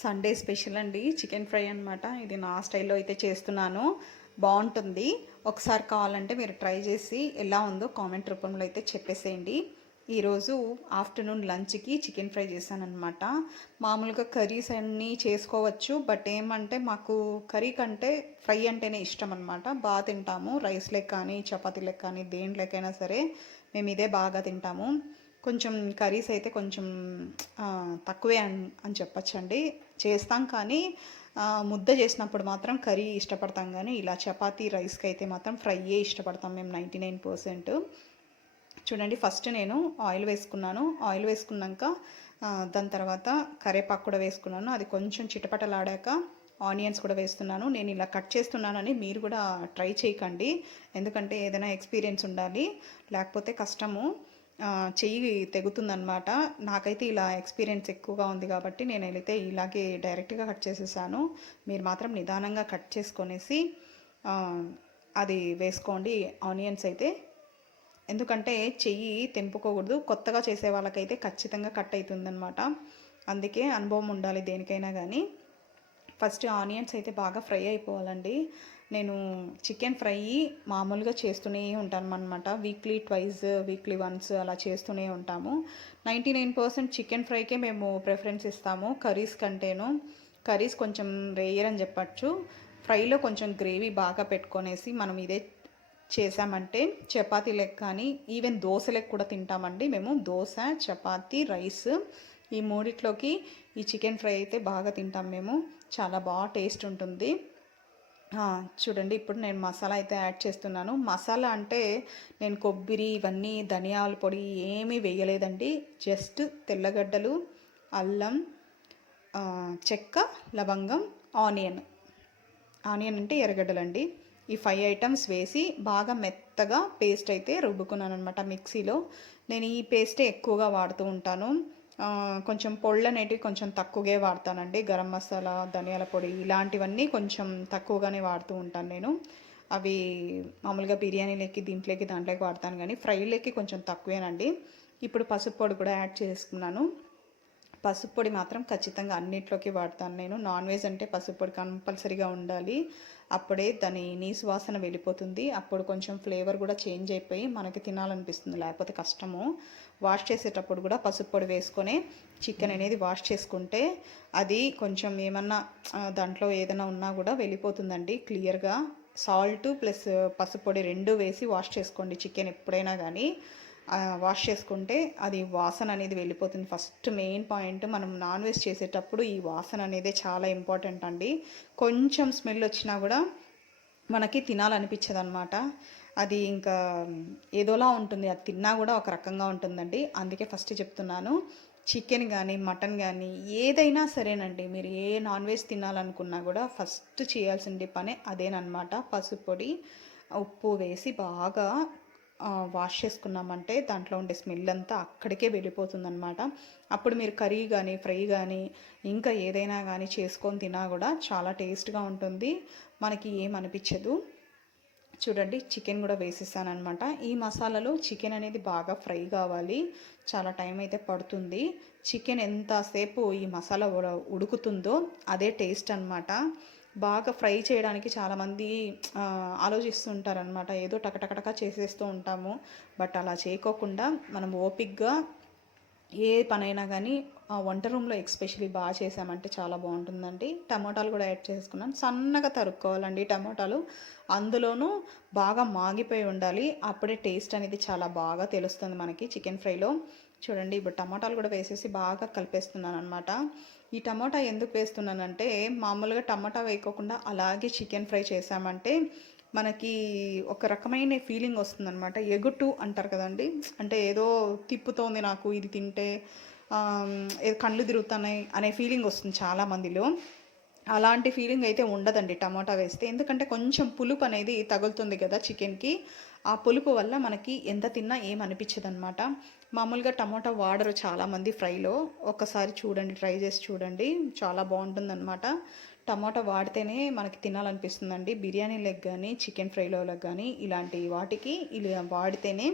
Sunday special అండి chicken fry అనమాట. ఇది నా స్టైల్లో అయితే చేస్తున్నాను. బాగుంటుంది. ఒకసారి కావాలంటే మీరు ట్రై చేసి ఎలా ఉందో కామెంట్ రూపంలో అయితే చెప్పేసేయండి. ఈరోజు ఆఫ్టర్నూన్ లంచ్కి చికెన్ ఫ్రై చేశానమాట. మామూలుగా కర్రీస్ అన్నీ చేసుకోవచ్చు, బట్ ఏమంటే మాకు కర్రీ కంటే ఫ్రై అంటేనే ఇష్టం అనమాట. బాగా తింటాము. రైస్లోకి కానీ చపాతీలకు కానీ దేంట్లోకైనా సరే మేము ఇదే బాగా తింటాము. కొంచెం కర్రీస్ అయితే కొంచెం తక్కువే అని చెప్పచ్చండి. చేస్తాం కానీ ముద్ద చేసినప్పుడు మాత్రం కర్రీ ఇష్టపడతాం, కానీ ఇలా చపాతీ రైస్కి అయితే మాత్రం ఫ్రైయే ఇష్టపడతాం మేము 99%. చూడండి, ఫస్ట్ నేను ఆయిల్ వేసుకున్నాను. ఆయిల్ వేసుకున్నాక దాని తర్వాత కరివేపాకు కూడా వేసుకున్నాను. అది కొంచెం చిటపటలాడాక ఆనియన్స్ కూడా వేస్తున్నాను. నేను ఇలా కట్ చేస్తున్నానని మీరు కూడా ట్రై చేయకండి, ఎందుకంటే ఏదైనా ఎక్స్పీరియన్స్ ఉండాలి, లేకపోతే కష్టము, చెయ్యి తెగుతుందనమాట. నాకైతే ఇలా ఎక్స్పీరియన్స్ ఎక్కువగా ఉంది కాబట్టి నేను అయితే ఇలాగే డైరెక్ట్గా కట్ చేసేసాను. మీరు మాత్రం నిదానంగా కట్ చేసుకొనేసి అది వేసుకోండి ఆనియన్స్ అయితే, ఎందుకంటే చెయ్యి తెంపుకోకూడదు. కొత్తగా చేసే వాళ్ళకైతే ఖచ్చితంగా కట్ అవుతుందన్నమాట. అందుకే అనుభవం ఉండాలి దేనికైనా కానీ. ఫస్ట్ ఆనియన్స్ అయితే బాగా ఫ్రై అయిపోవాలండి. నేను చికెన్ ఫ్రై మామూలుగా చేస్తూనే ఉంటాను అనమాట. వీక్లీ ట్వైస్, వీక్లీ వన్స్ అలా చేస్తూనే ఉంటాము. 99% చికెన్ ఫ్రైకే మేము ప్రిఫరెన్స్ ఇస్తాము కర్రీస్ కంటేను. కర్రీస్ కొంచెం రేయర్ అని చెప్పచ్చు. ఫ్రైలో కొంచెం గ్రేవీ బాగా పెట్టుకొనేసి మనం ఇదే చేసామంటే చపాతీలకు కానీ ఈవెన్ దోశలకు కూడా తింటామండి మేము. దోశ, చపాతీ, రైస్ ఈ మూడిట్లోకి ఈ చికెన్ ఫ్రై అయితే బాగా తింటాం మేము. చాలా బాగా టేస్ట్ ఉంటుంది. చూడండి, ఇప్పుడు నేను మసాలా అయితే యాడ్ చేస్తున్నాను. మసాలా అంటే నేను కొబ్బరి ఇవన్నీ ధనియాల పొడి ఏమీ వేయలేదండి. జస్ట్ తెల్లగడ్డలు, అల్లం, చెక్క, లవంగం, ఆనియన్ అంటే ఎర్రగడ్డలండి. ఈ 5 ఐటమ్స్ వేసి బాగా మెత్తగా పేస్ట్ అయితే రుబ్బుకున్నాను అనమాట మిక్సీలో. నేను ఈ పేస్టే ఎక్కువగా వాడుతూ ఉంటాను. కొంచెం పొళ్ళు అనేటివి కొంచెం తక్కువగా వాడతానండి. గరం మసాలా, ధనియాల పొడి ఇలాంటివన్నీ కొంచెం తక్కువగానే వాడుతూ ఉంటాను నేను. అవి మామూలుగా బిర్యానీలకి దీంట్లోకి దాంట్లోకి వాడతాను, కానీ ఫ్రైలకి కొంచెం తక్కువేనండి. ఇప్పుడు పసుపు పొడి కూడా యాడ్ చేసుకున్నాను. పసుపు పొడి మాత్రం ఖచ్చితంగా అన్నిట్లోకి వాడతాను నేను. నాన్ వెజ్ అంటే పసుపు పొడి కంపల్సరీగా ఉండాలి, అప్పుడే దాని నీసు వాసన వెళ్ళిపోతుంది. అప్పుడు కొంచెం ఫ్లేవర్ కూడా చేంజ్ అయిపోయి మనకి తినాలనిపిస్తుంది, లేకపోతే కష్టము. వాష్ చేసేటప్పుడు కూడా పసుపు పొడి వేసుకొని చికెన్ అనేది వాష్ చేసుకుంటే అది కొంచెం ఏమన్నా దాంట్లో ఏదైనా ఉన్నా కూడా వెళ్ళిపోతుందండి క్లియర్గా. సాల్ట్ ప్లస్ పసుపు పొడి 2 వేసి వాష్ చేసుకోండి చికెన్ ఎప్పుడైనా కానీ. వాష్ చేసుకుంటే అది వాసన అనేది వెళ్ళిపోతుంది. ఫస్ట్ మెయిన్ పాయింట్, మనం నాన్ వెజ్ చేసేటప్పుడు ఈ వాసన అనేది చాలా ఇంపార్టెంట్ అండి. కొంచెం స్మెల్ వచ్చినా కూడా మనకి తినాలనిపించదు అనమాట. అది ఇంకా ఏదోలా ఉంటుంది, అది తిన్నా కూడా ఒక రకంగా ఉంటుందండి. అందుకే ఫస్ట్ చెప్తున్నాను, చికెన్ కానీ మటన్ కానీ ఏదైనా సరేనండి, మీరు ఏ నాన్ వెజ్ తినాలనుకున్నా కూడా ఫస్ట్ చేయాల్సిన పనే అదేనమాట. పసుపు పొడి, ఉప్పు వేసి బాగా వాష్ చేసుకున్నామంటే దాంట్లో ఉండే స్మెల్ అంతా అక్కడికే వెళ్ళిపోతుందన్నమాట. అప్పుడు మీరు కర్రీ కానీ ఫ్రై కానీ ఇంకా ఏదైనా కానీ చేసుకొని తినా కూడా చాలా టేస్ట్గా ఉంటుంది, మనకి ఏమనిపించదు. చూడండి, చికెన్ కూడా వేసేసాను అనమాట. ఈ మసాలాలో చికెన్ అనేది బాగా ఫ్రై కావాలి, చాలా టైం అయితే పడుతుంది. చికెన్ ఎంతసేపు ఈ మసాలా ఉడుకుతుందో అదే టేస్ట్ అనమాట. బాగా ఫ్రై చేయడానికి చాలామంది ఆలోచిస్తుంటారనమాట, ఏదో టకటకటక చేసేస్తూ ఉంటాము. బట్ అలా చేయకోకుండా మనం ఓపిక్గా ఏ పనైనా కానీ వంట రూమ్లో ఎక్స్పెషలీ బాగా చేసామంటే చాలా బాగుంటుందండి. టమాటాలు కూడా యాడ్ చేసుకున్నాను. సన్నగా తరుక్కోవాలండి టమాటాలు, అందులోనూ బాగా మాగిపోయి ఉండాలి, అప్పుడే టేస్ట్ అనేది చాలా బాగా తెలుస్తుంది మనకి చికెన్ ఫ్రైలో. చూడండి, ఇప్పుడు టమాటాలు కూడా వేసేసి బాగా కలిపేస్తున్నాను అనమాట. ఈ టమాటా ఎందుకు వేస్తున్నానంటే, మామూలుగా టమాటా వేయకోకుండా అలాగే చికెన్ ఫ్రై చేసామంటే మనకి ఒక రకమైన ఫీలింగ్ వస్తుందన్నమాట. ఎగుటు అంటారు కదండి, అంటే ఏదో తిప్పుతోంది నాకు ఇది తింటే, ఏదో కళ్ళు తిరుగుతున్నాయి అనే ఫీలింగ్ వస్తుంది చాలామందిలో. అలాంటి ఫీలింగ్ అయితే ఉండదండి టమాటా వేస్తే, ఎందుకంటే కొంచెం పులుపు అనేది తగులుతుంది కదా చికెన్కి. ఆ పులుపు వల్ల మనకి ఎంత తిన్నా ఏమనిపించదు అనమాట. మామూలుగా టమాటా వాడరు చాలామంది ఫ్రైలో. ఒకసారి చూడండి, ట్రై చేసి చూడండి, చాలా బాగుంటుందన్నమాట. టమాటా వాడితేనే మనకి తినాలనిపిస్తుందండి. బిర్యానీలకు కానీ చికెన్ ఫ్రైలోకి కానీ ఇలాంటి వాటికి ఇలా వాడితేనే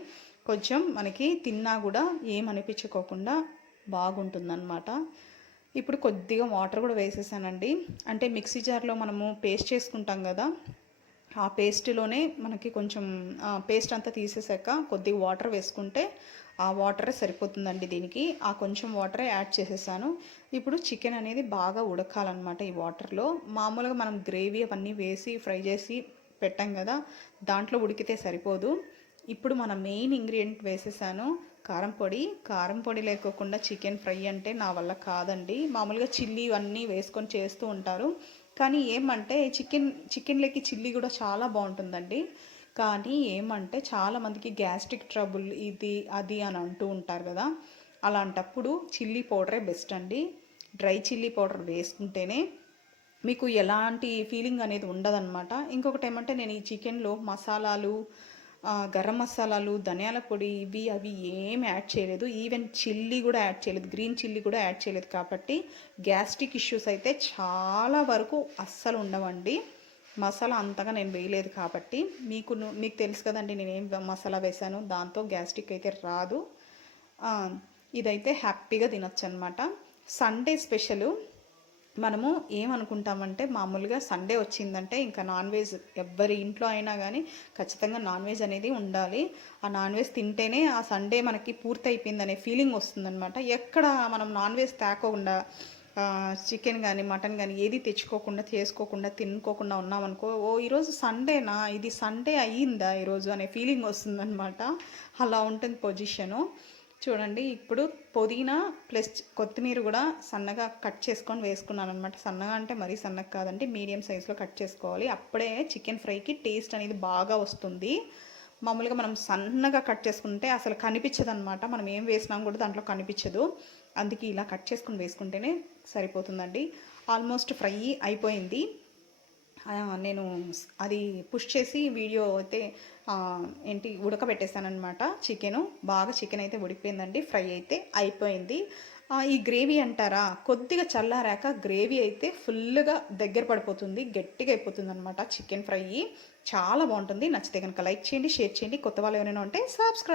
కొంచెం మనకి తిన్నా కూడా ఏమనిపించుకోకుండా బాగుంటుందన్నమాట. ఇప్పుడు కొద్దిగా వాటర్ కూడా వేసేసానండి. అంటే మిక్సీ జార్లో మనము పేస్ట్ చేసుకుంటాం కదా, ఆ పేస్ట్లోనే మనకి కొంచెం పేస్ట్ అంతా తీసేసాక కొద్దిగా వాటర్ వేసుకుంటే ఆ వాటరే సరిపోతుందండి దీనికి. ఆ కొంచెం వాటరే యాడ్ చేసేసాను. ఇప్పుడు చికెన్ అనేది బాగా ఉడకాలన్నమాట ఈ వాటర్లో. మామూలుగా మనం గ్రేవీ అవన్నీ వేసి ఫ్రై చేసి పెట్టాం కదా, దాంట్లో ఉడికితే సరిపోదు. ఇప్పుడు మన మెయిన్ ఇంగ్రీడియంట్ వేసేసాను, కారం పొడి. కారం పొడి లేకోకుండా చికెన్ ఫ్రై అంటే నా వల్ల కాదండి. మామూలుగా చిల్లీ ఇవన్నీ వేసుకొని చేస్తూ ఉంటారు, కానీ ఏమంటే చికెన్లోకి చిల్లీ కూడా చాలా బాగుంటుందండి. కానీ ఏమంటే చాలామందికి గ్యాస్ట్రిక్ ట్రబుల్ ఇది అది అని అంటూ ఉంటారు కదా, అలాంటప్పుడు చిల్లీ పౌడరే బెస్ట్ అండి. డ్రై చిల్లీ పౌడర్ వేసుకుంటేనే మీకు ఎలాంటి ఫీలింగ్ అనేది ఉండదన్నమాట. ఇంకొకటి ఏమంటే నేను ఈ చికెన్లో మసాలాలు, గరం మసాలాలు, ధనియాల పొడి ఇవి అవి ఏం యాడ్ చేయలేదు. ఈవెన్ చిల్లీ కూడా యాడ్ చేయలేదు, గ్రీన్ చిల్లీ కూడా యాడ్ చేయలేదు. కాబట్టి గ్యాస్ట్రిక్ ఇష్యూస్ అయితే చాలా వరకు అస్సలు ఉండవండి. మసాలా అంతగా నేను వేయలేదు కాబట్టి. మీకు తెలుసు కదండి నేను ఏం మసాలా వేసాను, దాంతో గ్యాస్ట్రిక్ అయితే రాదు. ఇదైతే హ్యాపీగా తినొచ్చు అనమాట. సండే స్పెషల్ మనము ఏమనుకుంటామంటే, మామూలుగా సండే వచ్చిందంటే ఇంకా నాన్ వెజ్ ఎవ్వరి ఇంట్లో అయినా కానీ ఖచ్చితంగా నాన్ వెజ్ అనేది ఉండాలి. ఆ నాన్ వెజ్ తింటేనే ఆ సండే మనకి పూర్తయిపోయిందనే ఫీలింగ్ వస్తుందన్నమాట. ఎక్కడ మనం నాన్ వెజ్ తేకుండా చికెన్ కానీ మటన్ కానీ ఏది తెచ్చుకోకుండా చేసుకోకుండా తినుకోకుండా ఉన్నామనుకో, ఓ ఈరోజు సండేనా, ఇది సండే అయ్యిందా ఈరోజు అనే ఫీలింగ్ వస్తుందన్నమాట. అలా ఉంటుంది పొజిషను. చూడండి, ఇప్పుడు పుదీనా ప్లస్ కొత్తిమీర కూడా సన్నగా కట్ చేసుకొని వేసుకున్నాను అనమాట. సన్నగా అంటే మరీ సన్నగా కాదండి, మీడియం సైజులో కట్ చేసుకోవాలి. అప్పుడే చికెన్ ఫ్రైకి టేస్ట్ అనేది బాగా వస్తుంది. మామూలుగా మనం సన్నగా కట్ చేసుకుంటే అసలు కనిపించదు అనమాట, మనం ఏం వేసినాం కూడా దాంట్లో కనిపించదు. అందుకే ఇలా కట్ చేసుకుని వేసుకుంటేనే సరిపోతుందండి. ఆల్మోస్ట్ ఫ్రై అయిపోయింది. నేను అది పుష్ చేసి వీడియో అయితే ఉడకబెట్టేసానమాట. చికెన్ అయితే ఉడికిపోయిందండి, ఫ్రై అయితే అయిపోయింది. ఈ గ్రేవీ అంటారా, కొద్దిగా చల్లారాక గ్రేవీ అయితే ఫుల్గా దగ్గర పడిపోతుంది, గట్టిగా అయిపోతుంది అనమాట. చికెన్ ఫ్రై చాలా బాగుంటుంది. నచ్చితే కనుక లైక్ చేయండి, షేర్ చేయండి. కొత్త వాళ్ళు ఎవరైనా ఉంటే సబ్స్క్రైబ్